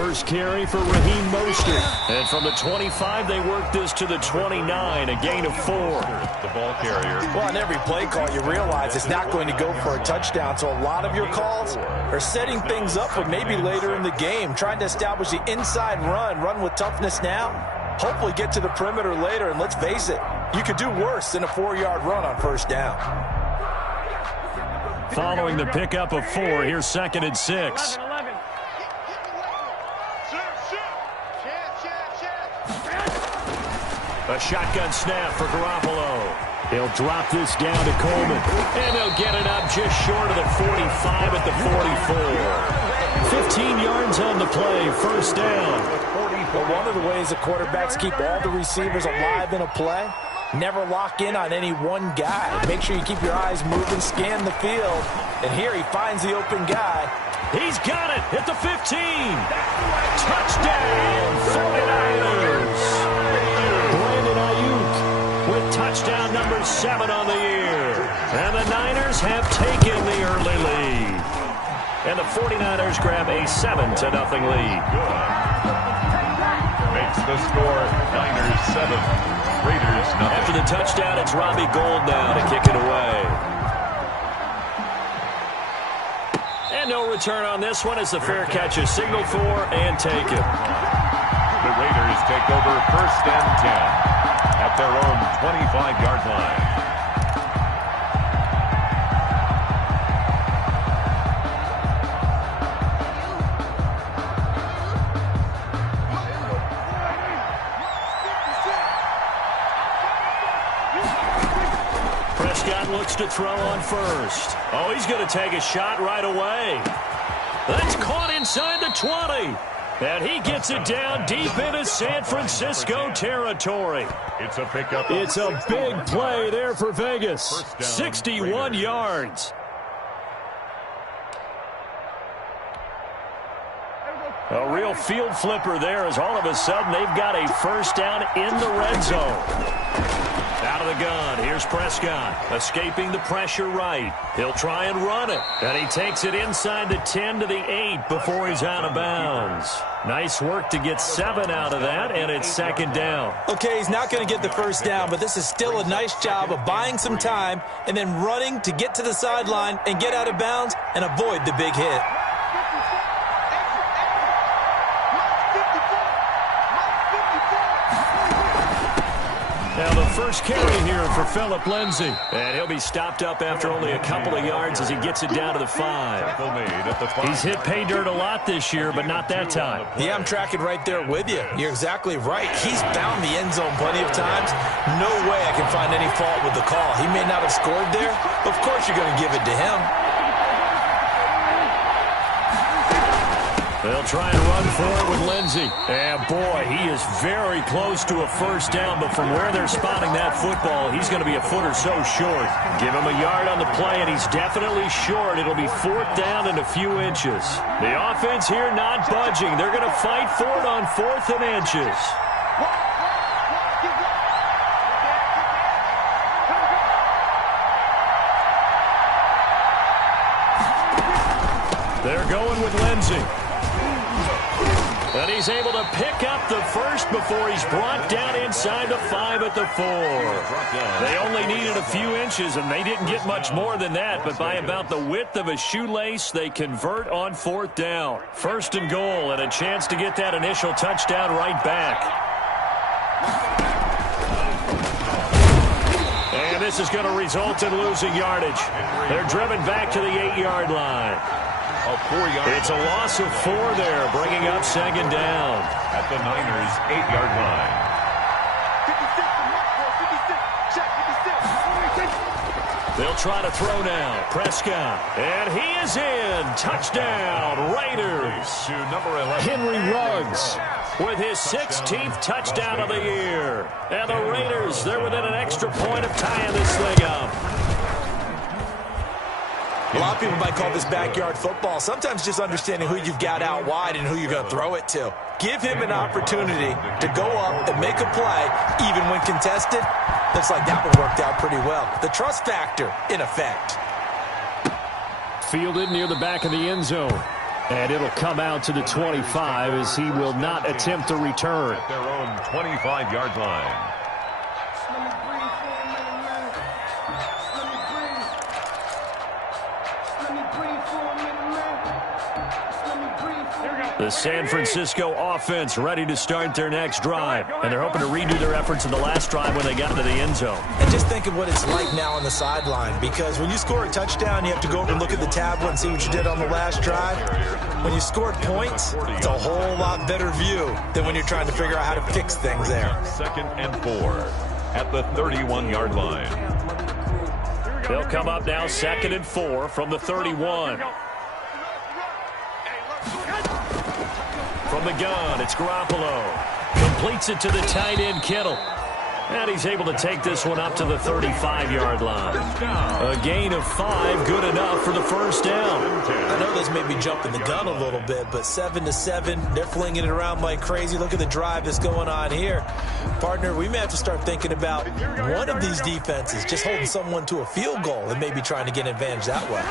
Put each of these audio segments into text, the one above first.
first carry for Raheem Mostert. And from the 25, they work this to the 29, a gain of 4. The ball carrier. Well, on every play call, you realize it's not going to go for a touchdown, so a lot of your calls are setting things up for maybe later in the game, trying to establish the inside run with toughness now, hopefully get to the perimeter later, and let's face it, you could do worse than a 4-yard run on first down. Following the pickup of 4, here's 2nd and 6. A shotgun snap for Garoppolo. He'll drop this down to Coleman. And they'll get it up just short of the 45 at the 44. 15 yards on the play, first down. But one of the ways the quarterbacks keep all the receivers alive in a play, never lock in on any one guy. Make sure you keep your eyes moving, scan the field. And here he finds the open guy. He's got it at the 15. Touchdown, 49ers. Touchdown number 7 on the year. And the Niners have taken the early lead. And the 49ers grab a 7-0 lead. Makes the score Niners 7, Raiders 0. After the touchdown, it's Robbie Gould now to kick it away. And no return on this one as the fair catch is signaled for and taken. The Raiders take over 1st and 10. At their own 25-yard line. Prescott looks to throw on first. Oh, he's going to take a shot right away. That's caught inside the 20. And he gets it down deep into San Francisco territory. It's a pickup. It's a big play there for Vegas. 61 yards. A real field flipper there as all of a sudden they've got a first down in the red zone. Out of the gun, here's Prescott, escaping the pressure right. He'll try and run it, and he takes it inside the 10 to the 8 before he's out of bounds. Nice work to get 7 out of that, and it's 2nd down. Okay, he's not going to get the first down, but this is still a nice job of buying some time and then running to get to the sideline and get out of bounds and avoid the big hit. Now the first carry here for Phillip Lindsay. And he'll be stopped up after only a couple of yards as he gets it down to the 5. He's hit pay dirt a lot this year, but not that time. Yeah, I'm tracking right there with you. You're exactly right. He's found the end zone plenty of times. No way I can find any fault with the call. He may not have scored there, but of course you're going to give it to him. They'll try and run for it with Lindsay. And, boy, he is very close to a first down, but from where they're spotting that football, he's going to be a foot or so short. Give him a yard on the play, and he's definitely short. It'll be 4th down and a few inches. The offense here not budging. They're going to fight for it on 4th and inches. They're going with Lindsay. And he's able to pick up the first before he's brought down inside the 5 at the 4. They only needed a few inches, and they didn't get much more than that. But by about the width of a shoelace, they convert on 4th down. 1st and goal, and a chance to get that initial touchdown right back. And this is going to result in losing yardage. They're driven back to the 8-yard line. It's a loss of 4 there, bringing up 2nd down. At the Niners' 8-yard line. They'll try to throw now. Prescott. And he is in. Touchdown, Raiders. To number 11. Henry Ruggs with his 16th touchdown of the year. And the Raiders, they're within an extra point of tying this thing up. A lot of people might call this backyard football. Sometimes just understanding who you've got out wide and who you're going to throw it to. Give him an opportunity to go up and make a play, even when contested. Looks like that one worked out pretty well. The trust factor in effect. Fielded near the back of the end zone. And it'll come out to the 25 as he will not attempt to return. At their own 25-yard line. The San Francisco offense ready to start their next drive. And they're hoping to redo their efforts in the last drive when they got into the end zone. And just think of what it's like now on the sideline, because when you score a touchdown, you have to go over and look at the tablet and see what you did on the last drive. When you scored points, it's a whole lot better view than when you're trying to figure out how to fix things there. 2nd and 4 at the 31-yard line. They'll come up now 2nd and 4 from the 31. From the gun, it's Garoppolo. Completes it to the tight end, Kittle. And he's able to take this one up to the 35-yard line. A gain of 5, good enough for the first down. I know this may be jumping the gun a little bit, but 7-7, they're flinging it around like crazy. Look at the drive that's going on here. Partner, we may have to start thinking about one of these defenses just holding someone to a field goal and maybe trying to get an advantage that way.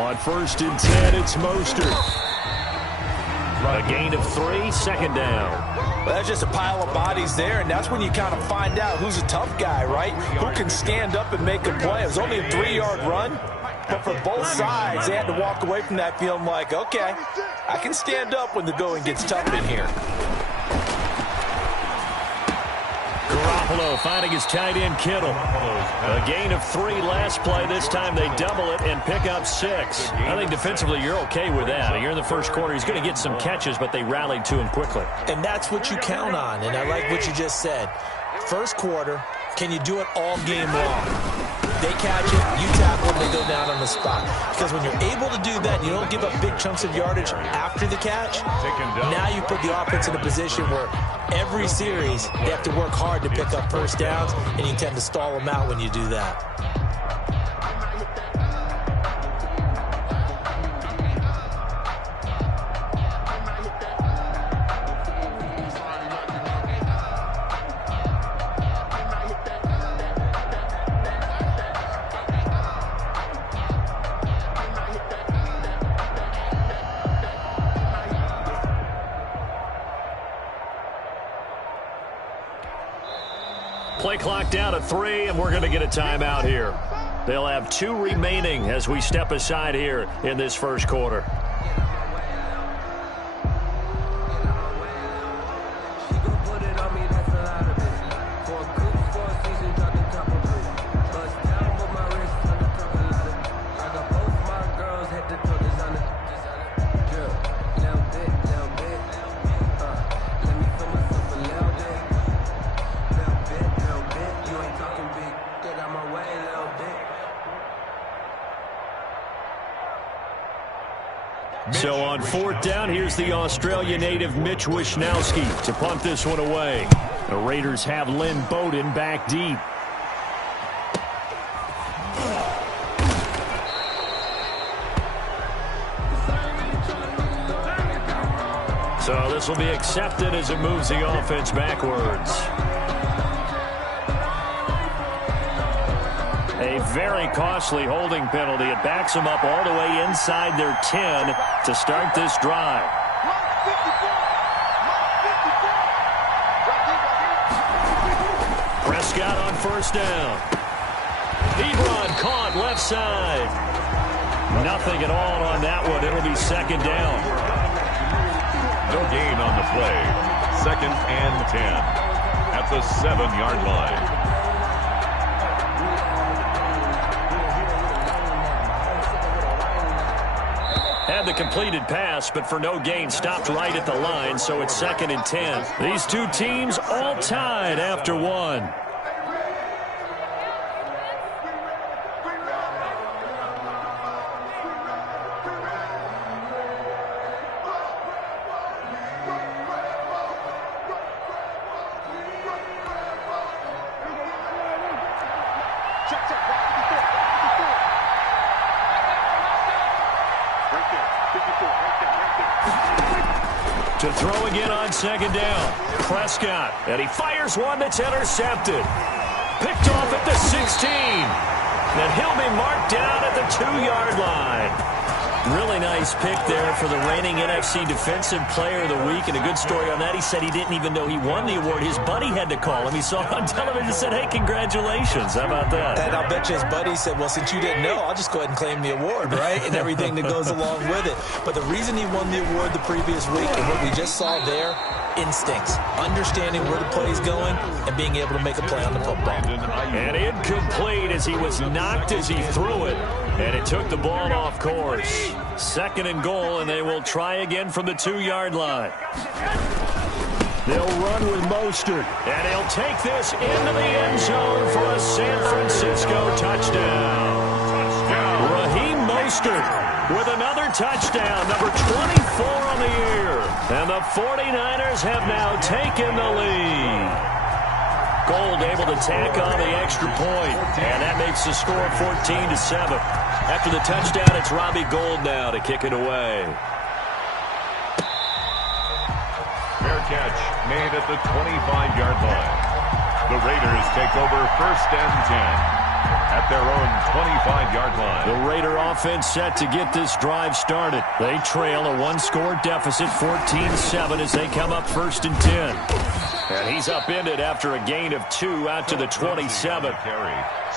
On 1st and 10, it's Mostert. A gain of 3, 2nd down. Well, that's just a pile of bodies there, and that's when you kind of find out who's a tough guy, right? Who can stand up and make a play. It was only a 3-yard run, but for both sides, they had to walk away from that feeling like, okay, I can stand up when the going gets tough in here. Garoppolo finding his tight end, Kittle. A gain of 3 last play. This time they double it and pick up 6. I think defensively you're okay with that. You're in the first quarter. He's going to get some catches, but they rallied to him quickly. And that's what you count on, and I like what you just said. First quarter, can you do it all game long? They catch it, you tackle it, they go down on the spot. Because when you're able to do that, you don't give up big chunks of yardage after the catch. Now you put the offense in a position where every series they have to work hard to pick up first downs, and you tend to stall them out when you do that. Play clock down to 3, and we're going to get a timeout here. They'll have 2 remaining as we step aside here in this first quarter. So on 4th down, here's the Australia native Mitch Wishnowsky to punt this one away. The Raiders have Lynn Bowden back deep. So this will be accepted as it moves the offense backwards. A very costly holding penalty. It backs them up all the way inside their 10 to start this drive. Prescott on 1st down. Ebron caught left side. Nothing at all on that one. It'll be 2nd down. No gain on the play. 2nd and 10 at the 7-yard line. Had the completed pass, but for no gain, stopped right at the line, so it's 2nd and 10. These two teams all tied after 1. To throw again on 2nd down. Prescott, and he fires one that's intercepted. Picked off at the 16. And he'll be marked down at the 2-yard line. Really nice pick there for the reigning NFC Defensive Player of the Week. And a good story on that, he said he didn't even know he won the award. His buddy had to call him. He saw it on television and said, hey, congratulations. How about that? And I'll bet you his buddy said, well, since you didn't know, I'll just go ahead and claim the award, right? And everything that goes along with it. But the reason he won the award the previous week and what we just saw there, instincts, understanding where the play is going, and being able to make a play on the football. And incomplete as he was knocked as he threw it, and it took the ball off course. 2nd and goal, and they will try again from the 2-yard line. They'll run with Mostert, and he'll take this into the end zone for a San Francisco touchdown. Raheem Mostert with another touchdown, number 24 on the year. And the 49ers have now taken the lead. Gold able to tack on the extra point, and that makes the score 14-7. After the touchdown, it's Robbie Gould now to kick it away. Fair catch made at the 25-yard line. The Raiders take over 1st and 10. At their own 25-yard line. The Raider offense set to get this drive started. They trail a 1-score deficit, 14-7, as they come up 1st and 10. And he's upended after a gain of 2 out to the 27.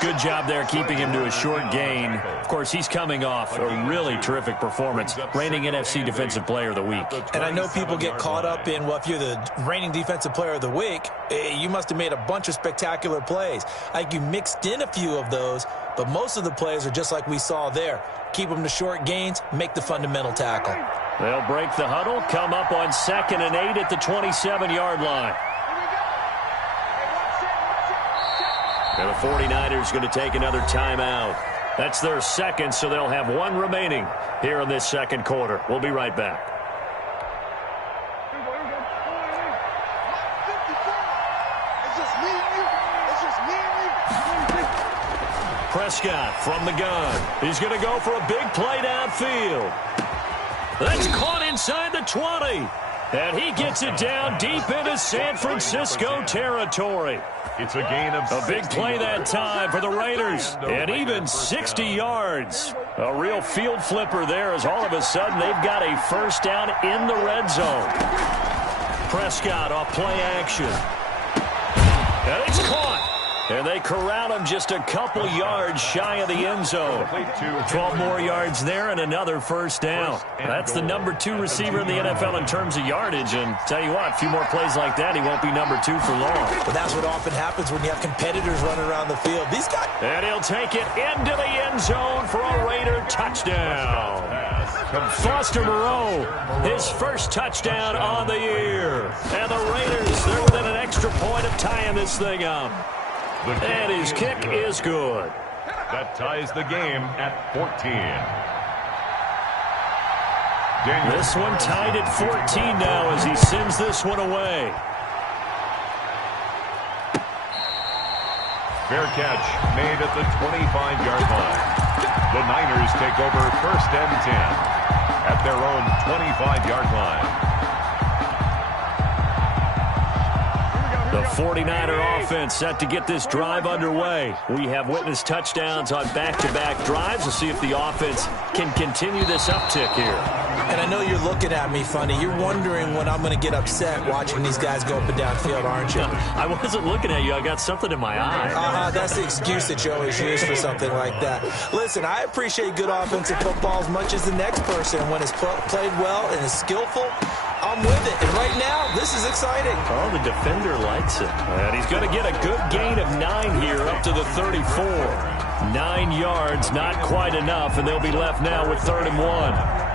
Good job there keeping him to a short gain. Of course, he's coming off a really terrific performance. Reigning NFC Defensive Player of the Week. And I know people get caught up in, well, if you're the reigning Defensive Player of the Week, you must have made a bunch of spectacular plays. Like you mixed in a few of those, but most of the plays are just like we saw there. Keep them to short gains, make the fundamental tackle. They'll break the huddle, come up on 2nd and 8 at the 27-yard line. And the 49ers going to take another timeout. That's their 2nd, so they'll have 1 remaining here in this 2nd quarter. We'll be right back. Prescott from the gun. He's going to go for a big play downfield. That's caught inside the 20. And he gets it down deep into San Francisco territory. It's a gain of a big play that time for the Raiders. And even 60 yards. A real field flipper there as all of a sudden they've got a 1st down in the red zone. Prescott off play action. And it's caught. And they corral him just a couple yards shy of the end zone. 12 more yards there and another 1st down. That's the number 2 receiver in the NFL in terms of yardage. And tell you what, a few more plays like that, he won't be number 2 for long. But that's what often happens when you have competitors running around the field. These guys. And he'll take it into the end zone for a Raider touchdown. Foster Moreau, his 1st touchdown on the year. And the Raiders, they're within an extra point of tying this thing up. And his kick is good. That ties the game at 14. This one tied at 14 now as he sends this one away. Fair catch made at the 25-yard line. The Niners take over 1st and 10 at their own 25-yard line. The 49er offense set to get this drive underway. We have witnessed touchdowns on back-to-back drives. We'll see if the offense can continue this uptick here. And I know you're looking at me funny. You're wondering when I'm going to get upset watching these guys go up and down field, aren't you? I wasn't looking at you. I got something in my eye. That's the excuse that you always use for something like that. Listen, I appreciate good offensive football as much as the next person. When it's played well and is skillful, I'm with it. And right now, this is exciting. Oh, the defender likes it. And he's going to get a good gain of 9 here up to the 34. 9 yards, not quite enough, and they'll be left now with 3rd and 1.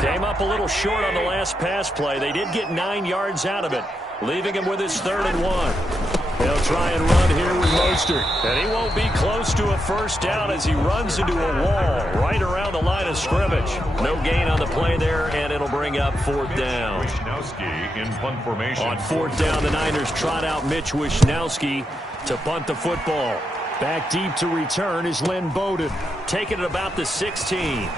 Came up a little short on the last pass play. They did get 9 yards out of it, leaving him with his 3rd and 1. They'll try and run here with Mostert. And he won't be close to a 1st down as he runs into a wall right around the line of scrimmage. No gain on the play there, and it'll bring up 4th down. In punt formation. On 4th down, the Niners trot out Mitch Wishnowsky to punt the football. Back deep to return is Lynn Bowden, taking it about the 16.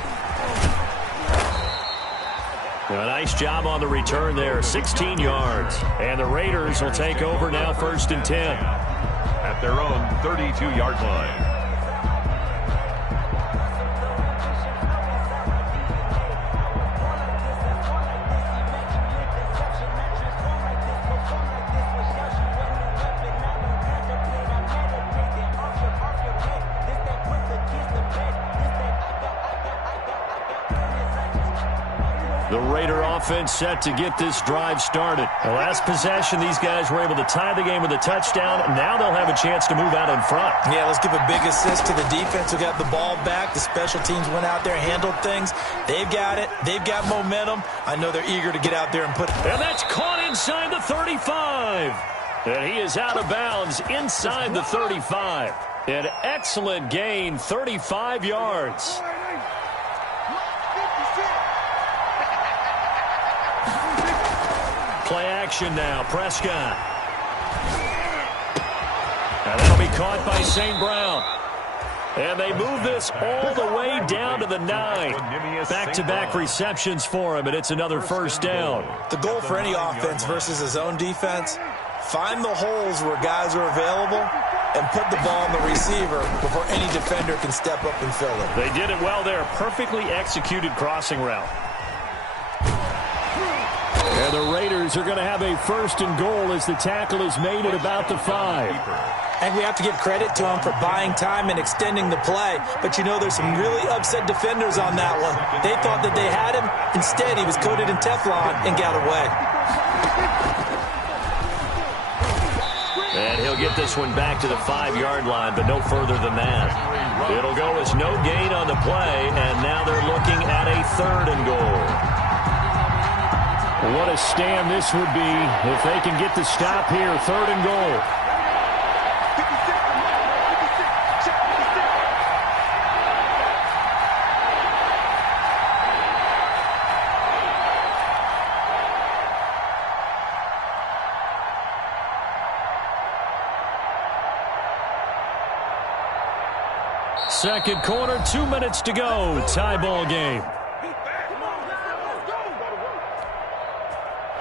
A nice job on the return there, 16 yards. And the Raiders will take over now 1st and 10. At their own 32-yard line. The Raider offense set to get this drive started. The last possession, these guys were able to tie the game with a touchdown. Now they'll have a chance to move out in front. Yeah, let's give a big assist to the defense who got the ball back. The special teams went out there, handled things. They've got it. They've got momentum. I know they're eager to get out there and put it. And that's caught inside the 35. And he is out of bounds inside the 35. An excellent gain, 35 yards. Play action now, Prescott. And that'll be caught by St. Brown. And they move this all the way down to the 9. Back-to-back receptions for him, and it's another first down. The goal for any offense versus his own defense, find the holes where guys are available and put the ball on the receiver before any defender can step up and fill it. They did it well there. Perfectly executed crossing route. And the Raiders are going to have a first and goal as the tackle is made at about the 5. And we have to give credit to him for buying time and extending the play. But you know there's some really upset defenders on that one. They thought that they had him. Instead, he was coated in Teflon and got away. And he'll get this one back to the 5-yard line, but no further than that. It'll go as no gain on the play, and now they're looking at a 3rd and goal. What a stand this would be if they can get the stop here. 3rd and goal. Second quarter, 2 minutes to go. Tie ball game.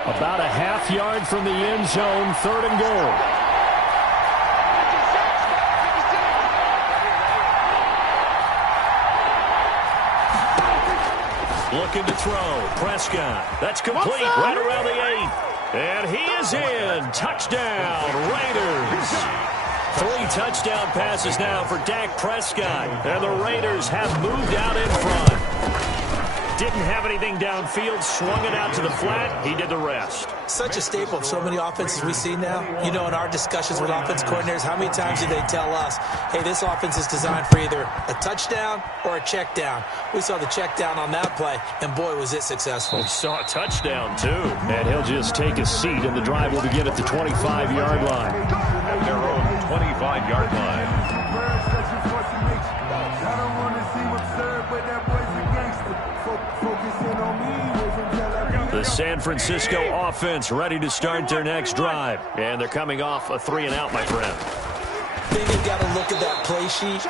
About a half yard from the end zone, 3rd and goal. Looking to throw. Prescott. That's complete right around the 8. And he is in. Touchdown, Raiders. 3 touchdown passes now for Dak Prescott. And the Raiders have moved out in front. Didn't have anything downfield, swung it out to the flat. He did the rest. Such a staple of so many offenses we see now. You know, in our discussions with offense coordinators, how many times do they tell us, hey, this offense is designed for either a touchdown or a check down. We saw the check down on that play, and boy, was it successful. We saw a touchdown, too. And he'll just take a seat, and the drive will begin at the 25-yard line. At their own 25-yard line. The San Francisco offense ready to start their next drive. And they're coming off a 3-and-out, my friend. I think they've got to look at that play sheet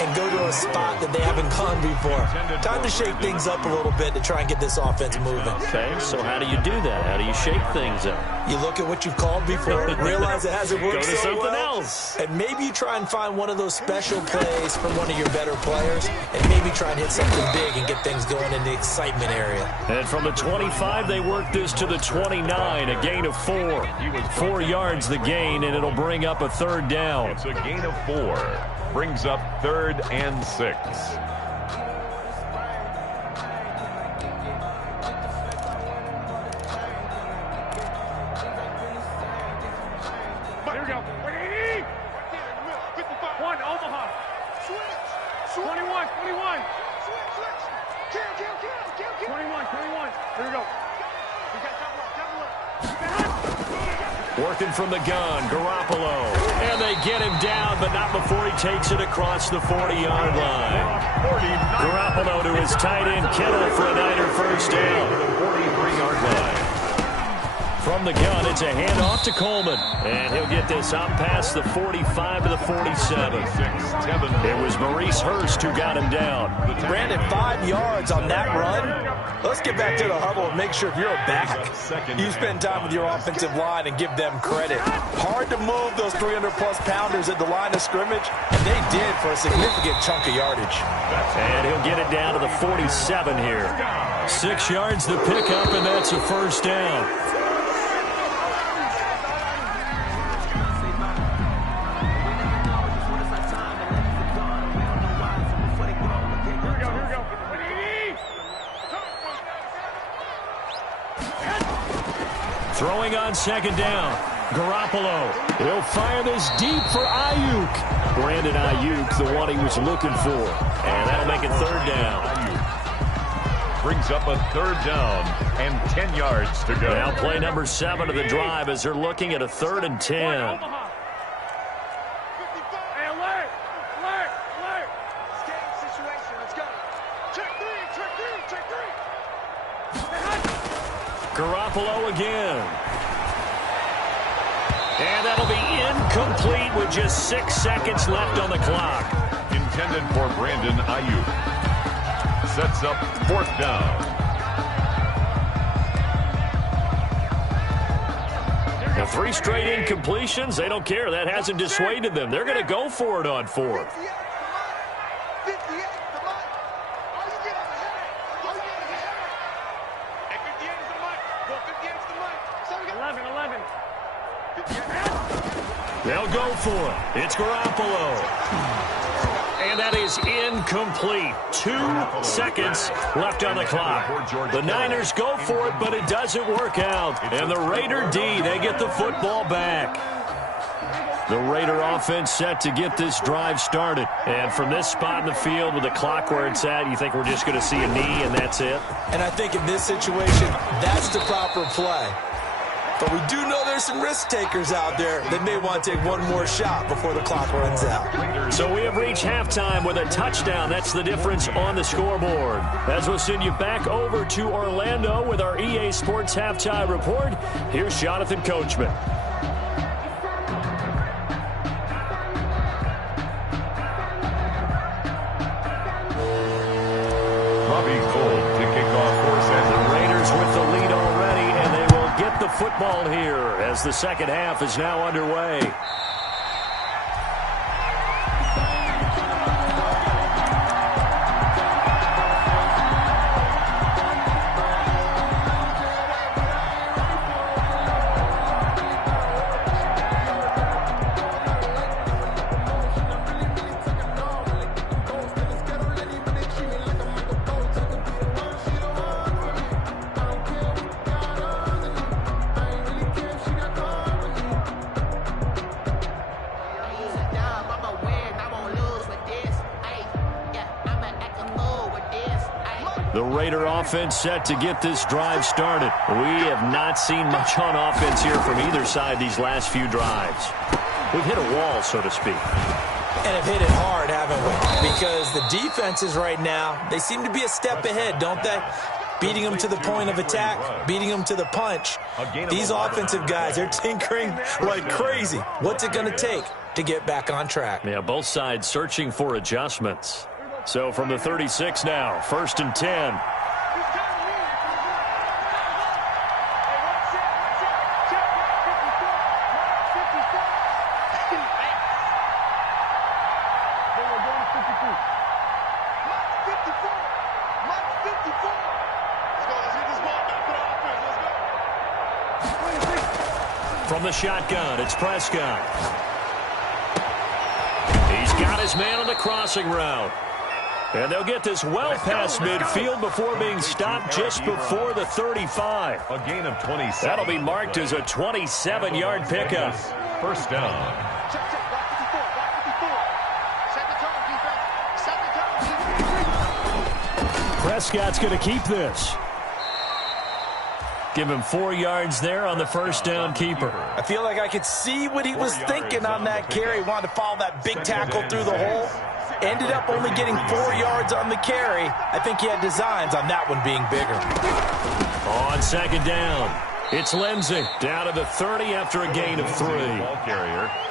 and go to a spot that they haven't gone before. Time to shake things up a little bit to try and get this offense moving. Okay, so how do you do that? How do you shake things up? You look at what you've called before, realize it hasn't worked Go to so something well, else. and maybe you try and find one of those special plays from one of your better players, and maybe try and hit something big and get things going in the excitement area. And from the 25, they work this to the 29, a gain of 4. 4 yards the gain, and it'll bring up a 3rd down. It's a gain of 4. Brings up 3rd and 6. Here we go. 1, Omaha. 21. 21. Here we go. Working from the gun, Garoppolo. And they get him down, but not before he takes it across the 40-yard line. Garoppolo to his tight end, Kittle, for a Niner first down. 43-yard line. From the gun, it's a handoff to Coleman. And he'll get this out past the 45 to the 47. It was Maurice Hurst who got him down. Brandon, 5 yards on that run. Let's get back to the huddle and make sure if you're a back, you spend time with your offensive line and give them credit. Hard to move those 300-plus pounders at the line of scrimmage, and they did for a significant chunk of yardage. And he'll get it down to the 47 here. 6 yards to pick up, and that's a first down. Throwing on second down. Garoppolo. He'll fire this deep for Ayuk. Brandon Ayuk, the one he was looking for. And that'll make it third down. Brings up a third down and 10 yards to go. Now play number 7 of the drive as they're looking at a 3rd and 10. Hey, alert! Alert! Alert! It's game situation. Let's go. Check three. Garoppolo again. And that'll be incomplete with just 6 seconds left on the clock. Intended for Brandon Ayuk. Sets up 4th down. Now 3 straight incompletions. They don't care. That hasn't dissuaded them. They're going to go for it on 4th. 11. They'll go for it. It's Garoppolo. And that is incomplete. 2 seconds left on the clock. The Niners go for it, but it doesn't work out. And the Raider D, they get the football back. The Raider offense set to get this drive started. And from this spot in the field with the clock where it's at, you think we're just going to see a knee and that's it? And I think in this situation, that's the proper play. But we do know there's some risk takers out there that may want to take one more shot before the clock runs out. So we have reached halftime with a touchdown. That's the difference on the scoreboard. As we'll send you back over to Orlando with our EA Sports Halftime Report, here's Jonathan Coachman. Football here as the second half is now underway. The Raider offense set to get this drive started. We have not seen much on offense here from either side these last few drives. We've hit a wall, so to speak. And have hit it hard, haven't we? Because the defenses right now, they seem to be a step ahead, don't they? Beating them to the point of attack, beating them to the punch. These offensive guys, they're tinkering like crazy. What's it going to take to get back on track? Yeah, both sides searching for adjustments. So from the 36 now, 1st and 10. From the shotgun, it's Prescott. He's got his man on the crossing route. And they'll get this well past midfield before being stopped just before the 35. A gain of 27. That'll be marked as a 27-yard pickup. First down. Prescott's going to keep this. Give him 4 yards there on the first down keeper. I feel like I could see what he was thinking on that carry. Wanted to follow that big tackle through the hole. Ended up only getting 4 yards on the carry. I think he had designs on that one being bigger. On second down, it's Lindsey down to the 30 after a gain of 3.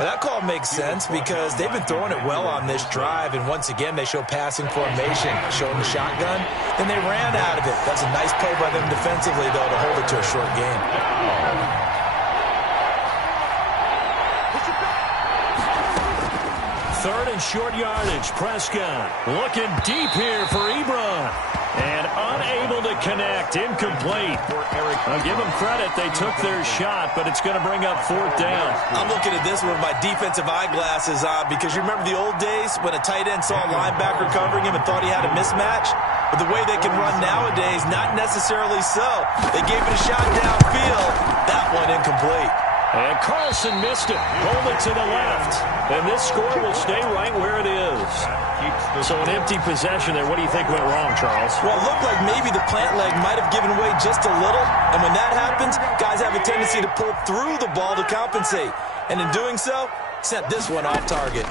That call makes sense because they've been throwing it well on this drive, and once again they show passing formation, showing the shotgun, then they ran out of it. That's a nice play by them defensively, though, to hold it to a short gain. Third and short yardage. Prescott looking deep here for Ebron. And unable to connect. Incomplete. I'll give them credit. They took their shot, but it's going to bring up 4th down. I'm looking at this with my defensive eyeglasses on because you remember the old days when a tight end saw a linebacker covering him and thought he had a mismatch? But the way they can run nowadays, not necessarily so. They gave it a shot downfield. That one incomplete. And Carlson missed it. Hold it to the left. And this score will stay right where it is. So an empty possession there. What do you think went wrong, Charles? Well, it looked like maybe the plant leg might have given way just a little. And when that happens, guys have a tendency to pull through the ball to compensate. And in doing so, sent this one off target.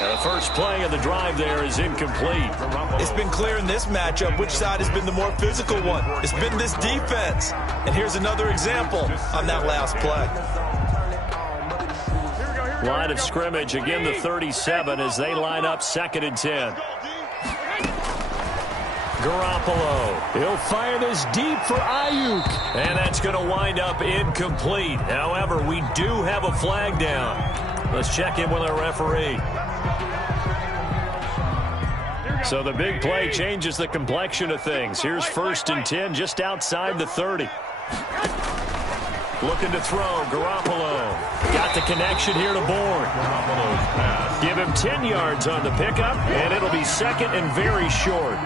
And the first play of the drive there is incomplete. It's been clear in this matchup which side has been the more physical one. It's been this defense. And here's another example on that last play. Line of scrimmage, again the 37 as they line up 2nd and 10. Garoppolo. He'll fire this deep for Ayuk. And that's going to wind up incomplete. However, we do have a flag down. Let's check in with our referee. So the big play changes the complexion of things. Here's 1st and 10 just outside the 30. Looking to throw, Garoppolo. Got the connection here to Bourne. Give him 10 yards on the pickup, and it'll be 2nd and very short.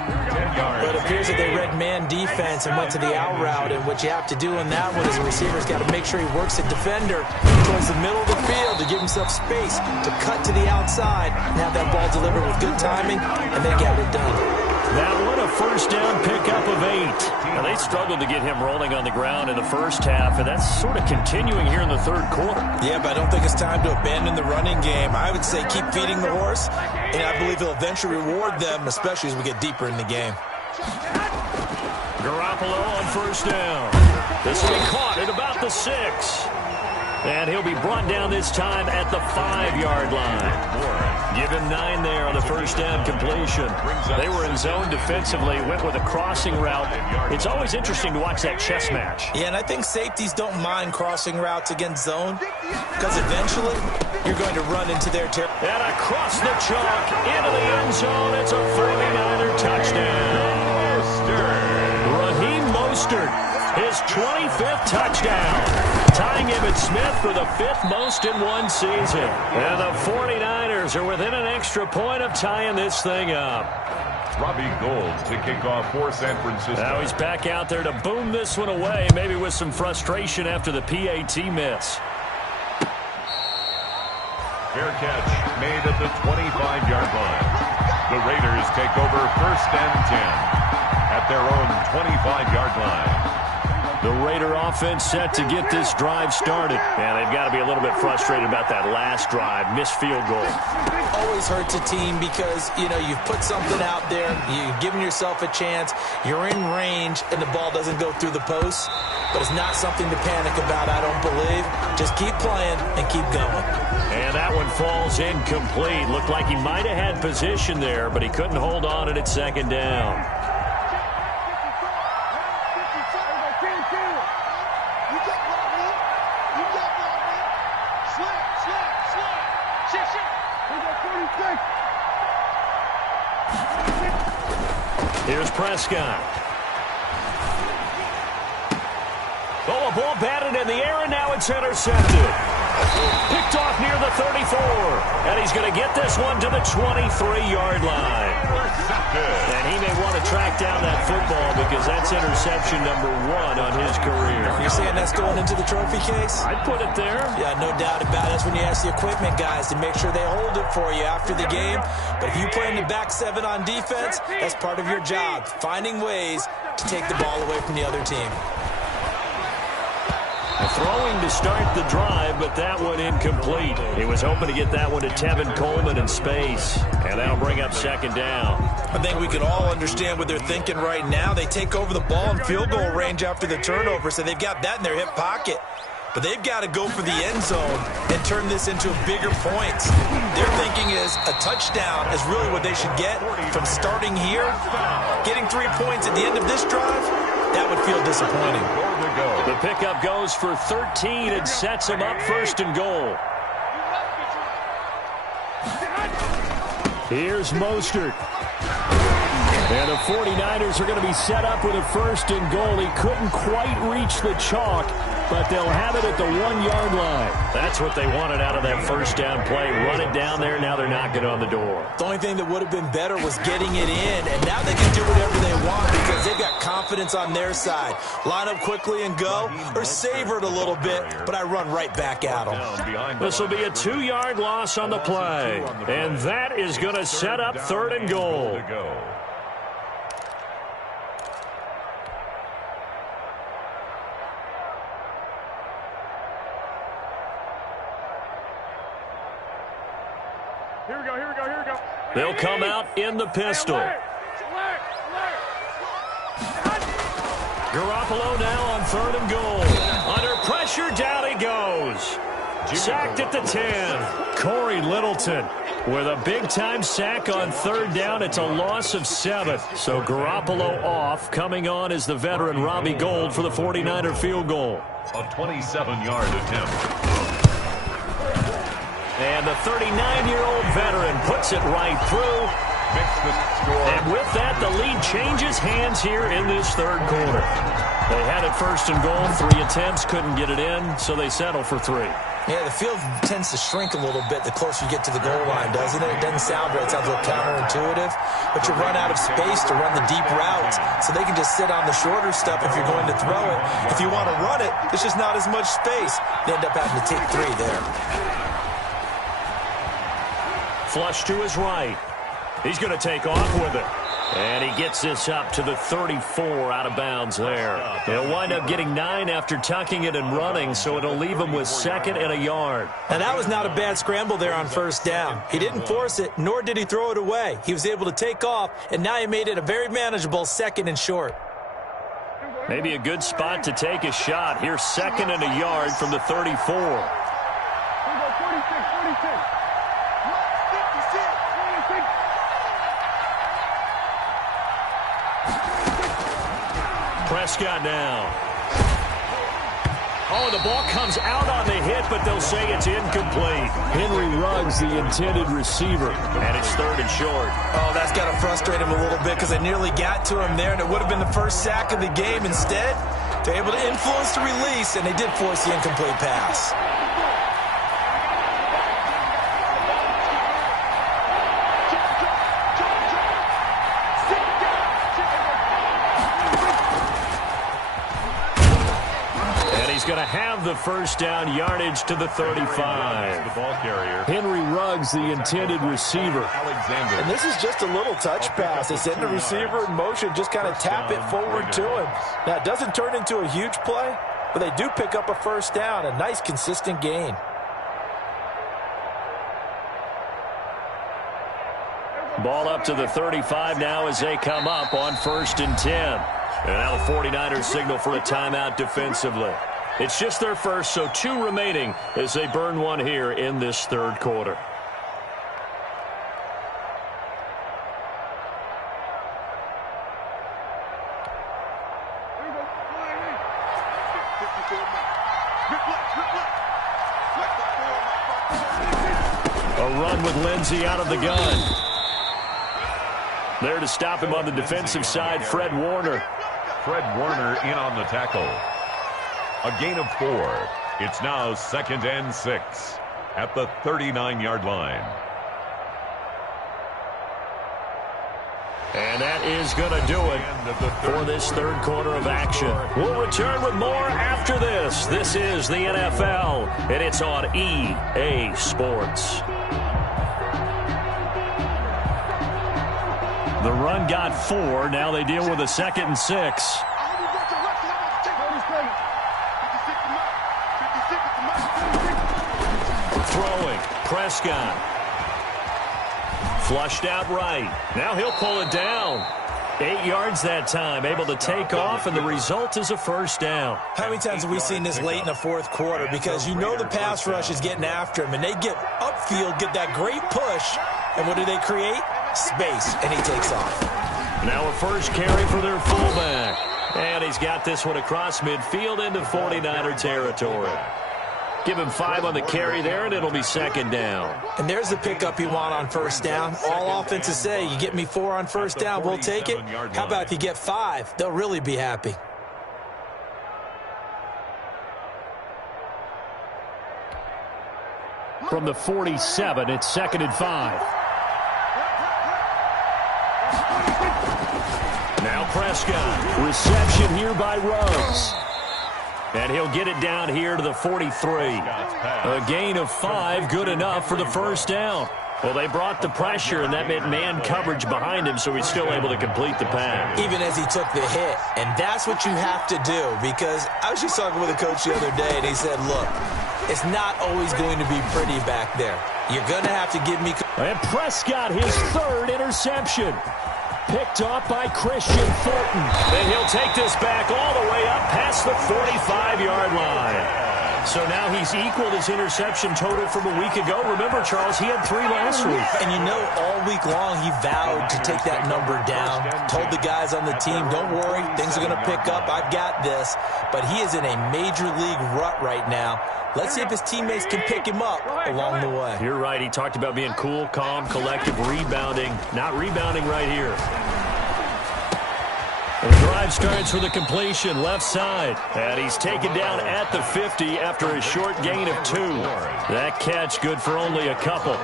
But it appears that they read man defense and went to the out route, and what you have to do in that one is a receiver's got to make sure he works the defender towards the middle of the field to give himself space to cut to the outside and have that ball delivered with good timing, and then get it done. That one a 1st down pickup of 8. Now they struggled to get him rolling on the ground in the first half, and that's sort of continuing here in the 3rd quarter. Yeah, but I don't think it's time to abandon the running game. I would say keep feeding the horse, and I believe he'll eventually reward them, especially as we get deeper in the game. Garoppolo on 1st down. This will be caught at about the 6. And he'll be brought down this time at the 5-yard line. Give him 9 there on the 1st down completion. They were in zone defensively, went with a crossing route. It's always interesting to watch that chess match. Yeah, and I think safeties don't mind crossing routes against zone because eventually you're going to run into their territory. And across the chalk into the end zone. It's a 49er touchdown. Raheem Mostert, his 25th touchdown. Tying Emmitt Smith for the 5th most in one season. And the 49ers are within an extra point of tying this thing up. Robbie Gould to kick off for San Francisco. Now he's back out there to boom this one away, maybe with some frustration after the PAT miss. Fair catch made at the 25-yard line. The Raiders take over 1st and 10 at their own 25-yard line. The Raider offense set to get this drive started. And they've got to be a little bit frustrated about that last drive. Missed field goal. Always hurts a team because, you know, you've put something out there. You've given yourself a chance. You're in range, and the ball doesn't go through the post. But it's not something to panic about, I don't believe. Just keep playing and keep going. And that one falls incomplete. Looked like he might have had position there, but he couldn't hold on it at 2nd down. Here's Prescott. Oh, a ball batted in the air, and now it's intercepted. Picked off near the 34. And he's going to get this one to the 23-yard line. And he may want to track down that football because that's interception number 1 on his career. You're saying that's going into the trophy case? I'd put it there. Yeah, no doubt about it. That's when you ask the equipment guys to make sure they hold it for you after the game. But if you play in the back 7 on defense, that's part of your job, finding ways to take the ball away from the other team. Throwing to start the drive, but that one incomplete. He was hoping to get that one to Tevin Coleman in space. And that'll bring up 2nd down. I think we can all understand what they're thinking right now. They take over the ball in field goal range after the turnover, so they've got that in their hip pocket. But they've got to go for the end zone and turn this into bigger points. Their thinking is a touchdown is really what they should get from starting here. Getting 3 points at the end of this drive, that would feel disappointing. The pickup goes for 13 and sets him up 1st and goal. Here's Mostert. And the 49ers are going to be set up with a 1st and goal. He couldn't quite reach the chalk. but they'll have it at the 1-yard line. That's what they wanted out of that first down play. Run it down there. Now they're knocking on the door. The only thing that would have been better was getting it in, and now they can do whatever they want because they've got confidence on their side. Line up quickly and go, or savor it a little bit, but I run right back at them. This will be a 2-yard loss on the play, and that is going to set up 3rd and goal. Here we go. They'll come out in the pistol. Garoppolo now on 3rd and goal. Under pressure, down he goes. Sacked at the 10. Corey Littleton with a big-time sack on 3rd down. It's a loss of 7. So Garoppolo off. Coming on is the veteran Robbie Gould for the 49er field goal. A 27-yard attempt. And the 39-year-old veteran puts it right through. And with that, the lead changes hands here in this 3rd quarter. They had it 1st and goal. 3 attempts, couldn't get it in, so they settle for 3. Yeah, the field tends to shrink a little bit the closer you get to the goal line, doesn't it? It doesn't sound right. It sounds a little counterintuitive. But you run out of space to run the deep routes, so they can just sit on the shorter stuff if you're going to throw it. If you want to run it, there's just not as much space. They end up having to take 3 there. Flush to his right. He's going to take off with it. And he gets this up to the 34 out of bounds there. He'll wind up getting 9 after tucking it and running, so it'll leave him with 2nd and a yard. And that was not a bad scramble there on 1st down. He didn't force it, nor did he throw it away. He was able to take off, and now he made it a very manageable 2nd and short. Maybe a good spot to take a shot. Here's 2nd and a yard from the 34. 46. Prescott now. Oh, the ball comes out on the hit, but they'll say it's incomplete. Henry Ruggs, the intended receiver, and it's 3rd and short. Oh, that's got to frustrate him a little bit because I nearly got to him there, and it would have been the first sack of the game. Instead, they're able to influence the release, and they did force the incomplete pass. Going to have the 1st down, yardage to the 35. The ball carrier. Henry Ruggs, the intended receiver. Alexander. And this is just a little touch pass. They send the receiver in motion, just kind of tap it forward to him. Now, it doesn't turn into a huge play, but they do pick up a 1st down, a nice, consistent gain. Ball up to the 35 now as they come up on 1st and 10. And now the 49ers signal for a timeout defensively. It's just their first, so 2 remaining as they burn 1 here in this 3rd quarter. A run with Lindsey out of the gun. There to stop him on the defensive side, Fred Warner. Fred Warner in on the tackle. A gain of 4. It's now 2nd and 6 at the 39-yard line. And that is going to do it for this 3rd quarter of action. We'll return with more after this. This is the NFL, and it's on EA Sports. The run got 4. Now they deal with a 2nd and 6. Throwing. Prescott. Flushed out right. Now he'll pull it down. 8 yards that time. Able to take off, and the result is a 1st down. How many times have we seen this late in the 4th quarter? Because you know the pass rush is getting after him, and they get upfield, get that great push, and what do they create? Space, and he takes off. Now a first carry for their fullback. And he's got this one across midfield into 49er territory. Give him 5 on the carry there, and it'll be 2nd down. And there's the pickup you want on 1st down. All offenses say, you get me 4 on 1st down, we'll take it. How about if you get 5? They'll really be happy. from the 47. It's 2nd and 5. Now Prescott. Reception here by Ruggs. And he'll get it down here to the 43. A gain of 5, good enough for the first down. Well, they brought the pressure, and that meant man coverage behind him, so he's still able to complete the pass. Even as he took the hit. And that's what you have to do, because I was just talking with a coach the other day, and he said, look, it's not always going to be pretty back there. You're going to have to give me... And Prescott, his 3rd interception. Picked off by Christian Fulton. And he'll take this back all the way up past the 45-yard line. So now he's equaled his interception total from a week ago. Remember, Charles, he had 3 last week. And you know, all week long he vowed to take that number down. Told the guys on the team, don't worry, things are going to pick up. I've got this. But he is in a major league rut right now. Let's see if his teammates can pick him up along the way. You're right. He talked about being cool, calm, collective, rebounding. Not rebounding right here. The drive starts with a completion left side. And he's taken down at the 50 after a short gain of 2. That catch good for only a couple.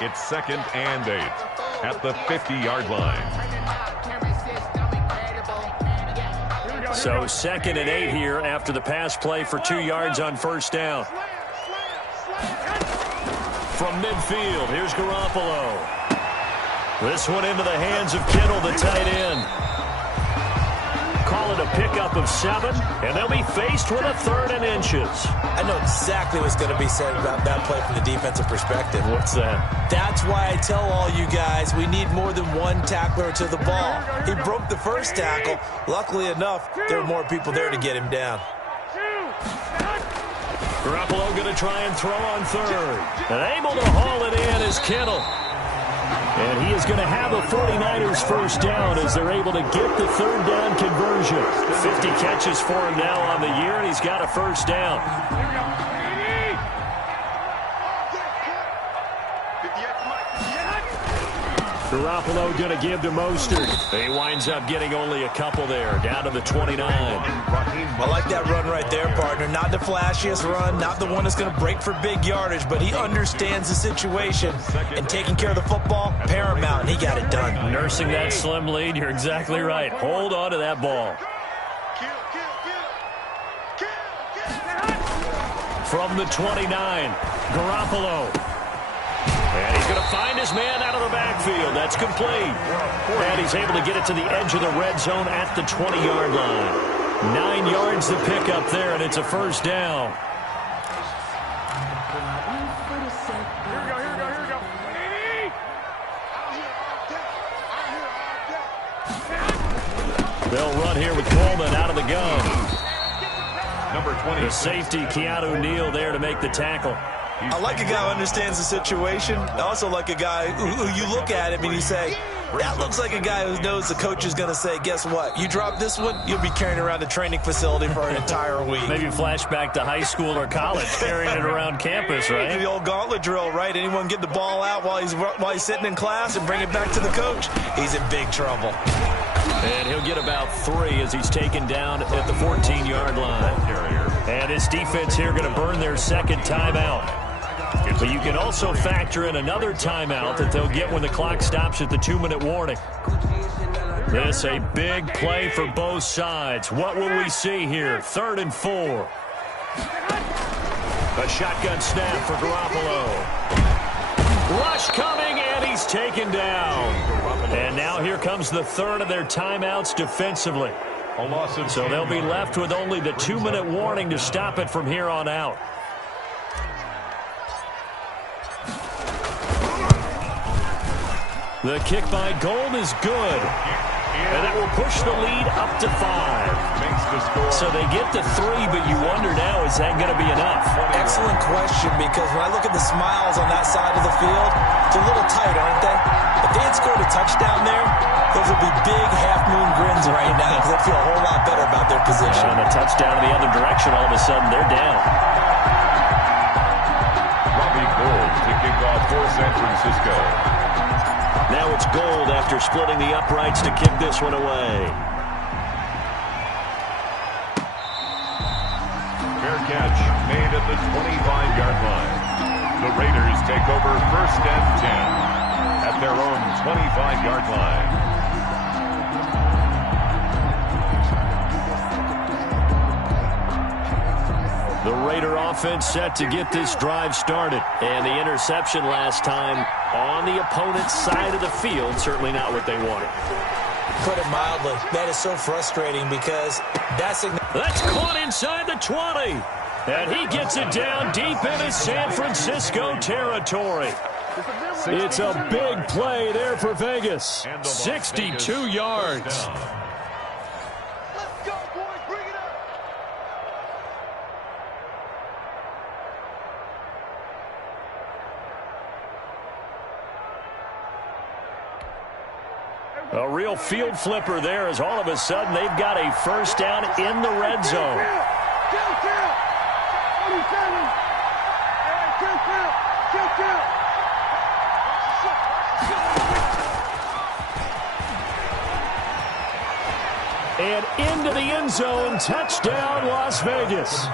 It's 2nd and 8 at the 50-yard line. So 2nd and 8 here after the pass play for 2 yards on first down. From midfield, here's Garoppolo. This one into the hands of Kittle, the tight end. Call it a pickup of 7, and they'll be faced with a 3rd and inches. I know exactly what's going to be said about that play from the defensive perspective. What's that? That's why I tell all you guys we need more than one tackler to the ball. He broke the first tackle. Luckily enough, there were more people there to get him down. Garoppolo going to try and throw on 3rd. And able to haul it in is Kittle. And he is going to have a 49ers first down as they're able to get the 3rd down conversion. 50 catches for him now on the year, and he's got a first down. Garoppolo going to give to Mostert. He winds up getting only a couple there, down to the 29. I like that run right there, partner. Not the flashiest run, not the one that's going to break for big yardage, but he understands the situation, and taking care of the football, paramount, and he got it done. Nursing that slim lead, you're exactly right. Hold on to that ball. From the 29, Garoppolo. And he's going to find his man out of the backfield. That's complete. And he's able to get it to the edge of the red zone at the 20-yard line. 9 yards to pick up there, and it's a first down. They'll run here with Coleman out of the gun. Number 20. The safety, Keanu Neal, there to make the tackle. I like a guy who understands the situation. I also like a guy who you look at him and you say, that looks like a guy who knows the coach is going to say, guess what? You drop this one, you'll be carrying around the training facility for an entire week. Maybe flashback to high school or college, carrying it around campus, right? The old gauntlet drill, right? Anyone get the ball out while he's sitting in class and bring it back to the coach? He's in big trouble. And he'll get about 3 as he's taken down at the 14-yard line. And his defense here going to burn their 2nd timeout. But you can also factor in another timeout that they'll get when the clock stops at the 2-minute warning. This a big play for both sides. What will we see here? 3rd and 4. A shotgun snap for Garoppolo. Rush coming, and he's taken down. And now here comes the 3rd of their timeouts defensively. So they'll be left with only the 2-minute warning to stop it from here on out. The kick by Gold is good. And that will push the lead up to 5. So they get to 3, but you wonder now, is that going to be enough? Excellent question, because when I look at the smiles on that side of the field, they're a little tight, aren't they? If they had scored a touchdown there, those would be big half-moon grins right now, because they feel a whole lot better about their position. And a touchdown in the other direction, all of a sudden they're down. Robbie Gould to kick off for San Francisco. Now it's Gold after splitting the uprights to kick this one away. Fair catch made at the 25-yard line. The Raiders take over 1st and 10 at their own 25-yard line. The Raider offense set to get this drive started. And the interception last time on the opponent's side of the field, certainly not what they wanted. Put it mildly, that is so frustrating because that's caught inside the 20. And he gets it down deep into San Francisco territory. It's a big play there for Vegas. 62 yards. Let's go, boys. Bring it up. A real field flipper there as all of a sudden they've got a first down in the red zone. And into the end zone, touchdown Las Vegas.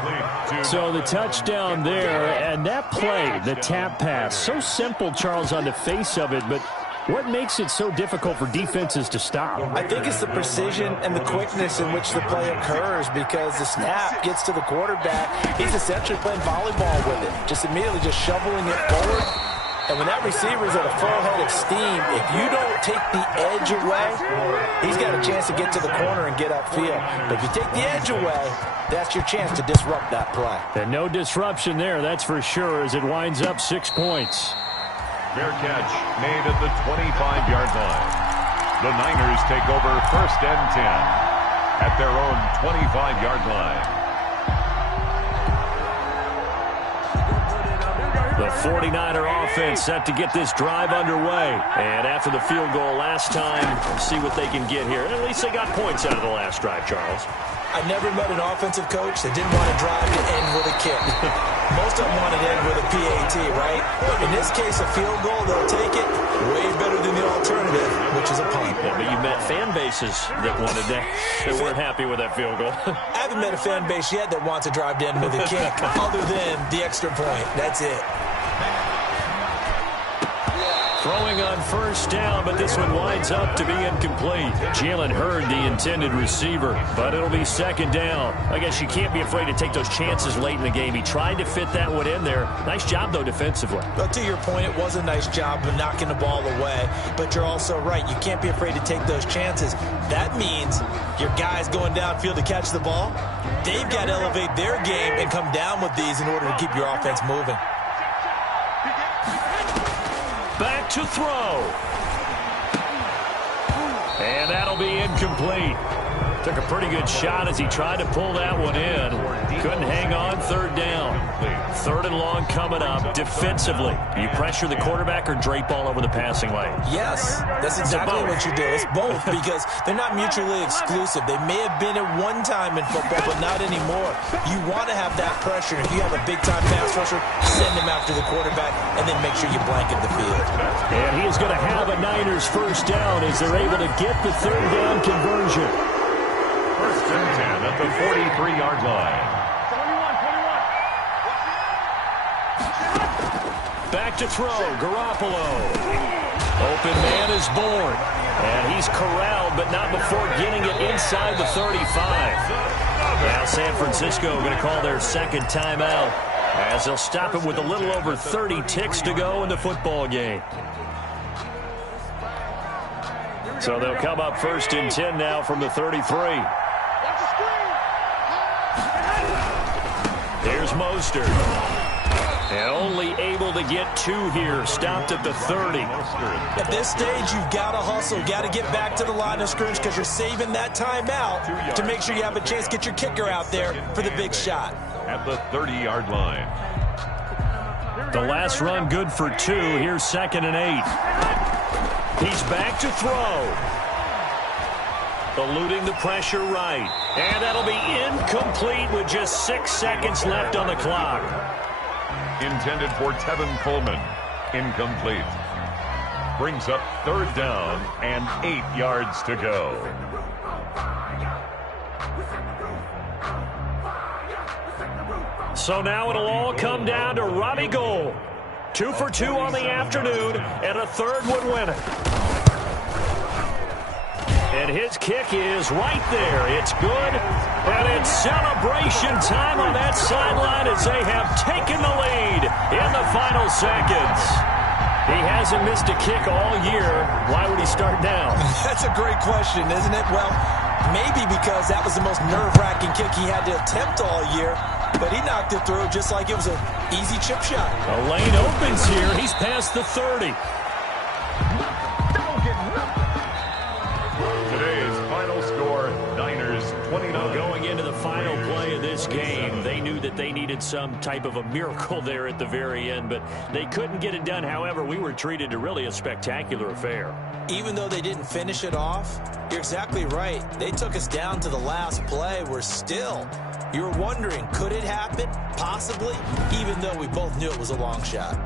So the touchdown there, and that play, the tap pass, so simple, Charles, on the face of it, but what makes it so difficult for defenses to stop? I think it's the precision and the quickness in which the play occurs because the snap gets to the quarterback. He's essentially playing volleyball with it, just immediately just shoveling it forward. And when that receiver's at a full head of steam, if you don't take the edge away, he's got a chance to get to the corner and get upfield. But if you take the edge away, that's your chance to disrupt that play. And no disruption there, that's for sure, as it winds up 6 points. Fair catch made at the 25-yard line. The Niners take over 1st and 10 at their own 25-yard line. The 49er offense set to get this drive underway. And after the field goal last time, see what they can get here. At least they got points out of the last drive, Charles. I never met an offensive coach that didn't want to drive to end with a kick. Most of them want to end with a PAT, right? In this case, a field goal, they'll take it way better than the alternative, which is a punt. Yeah, but you met fan bases that wanted that weren't happy with that field goal. I haven't met a fan base yet that wants to drive to end with a kick, other than the extra point. That's it. Throwing on first down, but this one winds up to be incomplete. Jalen Hurd, the intended receiver, but it'll be 2nd down. I guess you can't be afraid to take those chances late in the game. He tried to fit that one in there. Nice job, though, defensively. But to your point, it was a nice job of knocking the ball away. But you're also right. You can't be afraid to take those chances. That means your guys going downfield to catch the ball, they've got to elevate their game and come down with these in order to keep your offense moving. Back to throw. And that'll be incomplete. Took a pretty good shot as he tried to pull that one in. Couldn't hang on 3rd down. 3rd and long coming up. Defensively, you pressure the quarterback or drape all over the passing lane? Yes, that's exactly what you do. It's both because they're not mutually exclusive. They may have been at one time in football, but not anymore. You want to have that pressure. If you have a big-time pass rusher, send him after the quarterback, and then make sure you blanket the field. And he is going to have a Niners first down as they're able to get the 3rd down conversion. 1st and 10 at the 43-yard line. 21. Back to throw, Garoppolo. Open man is born. And he's corralled, but not before getting it inside the 35. Now San Francisco going to call their 2nd timeout as they'll stop it with a little over 30 ticks to go in the football game. So they'll come up 1st and 10 now from the 33. Here's Mostert. And only able to get 2 here. Stopped at the 30. At this stage, you've got to hustle. Got to get back to the line of scrimmage because you're saving that timeout to make sure you have a chance to get your kicker out there for the big shot. At the 30-yard line. The last run good for 2. Here's 2nd and 8. He's back to throw. Eluding the pressure right. And that'll be incomplete with just 6 seconds left on the clock. Intended for Tevin Coleman. Incomplete. Brings up 3rd down and 8 yards to go. So now it'll all come down to Robbie Gould. 2 for 2 on the afternoon, and a third would win it. And his kick is right there. It's good, and it's celebration time on that sideline as they have taken the lead in the final seconds. He hasn't missed a kick all year. Why would he start now? That's a great question, isn't it? Well, maybe because that was the most nerve-wracking kick he had to attempt all year, but he knocked it through just like it was an easy chip shot. The lane opens here. He's past the 30. Today's final score, Niners 29. Going into the final play of this game, they knew that they needed some type of a miracle there at the very end, but they couldn't get it done. However, we were treated to really a spectacular affair. Even though they didn't finish it off, you're exactly right. They took us down to the last play. You were wondering, could it happen? Possibly, even though we both knew it was a long shot.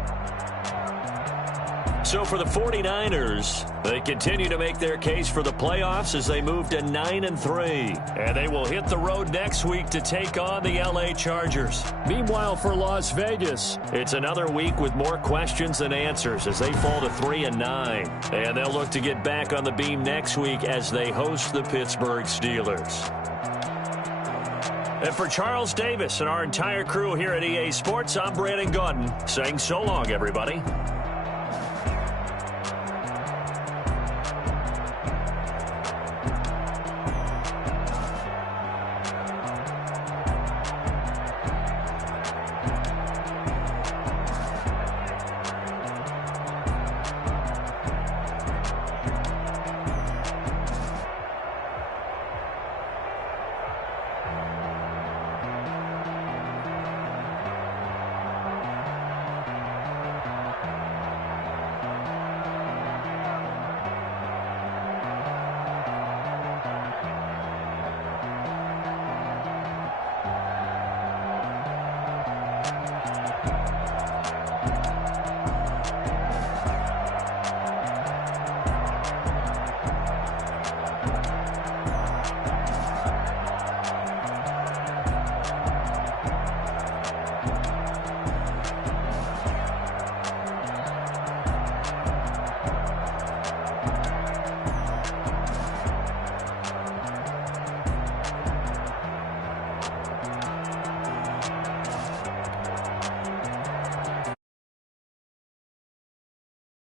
So for the 49ers, they continue to make their case for the playoffs as they move to 9-3. And they will hit the road next week to take on the LA Chargers. Meanwhile, for Las Vegas, it's another week with more questions than answers as they fall to 3-9. And they'll look to get back on the beam next week as they host the Pittsburgh Steelers. And for Charles Davis and our entire crew here at EA Sports, I'm Brandon Gaudin saying so long, everybody.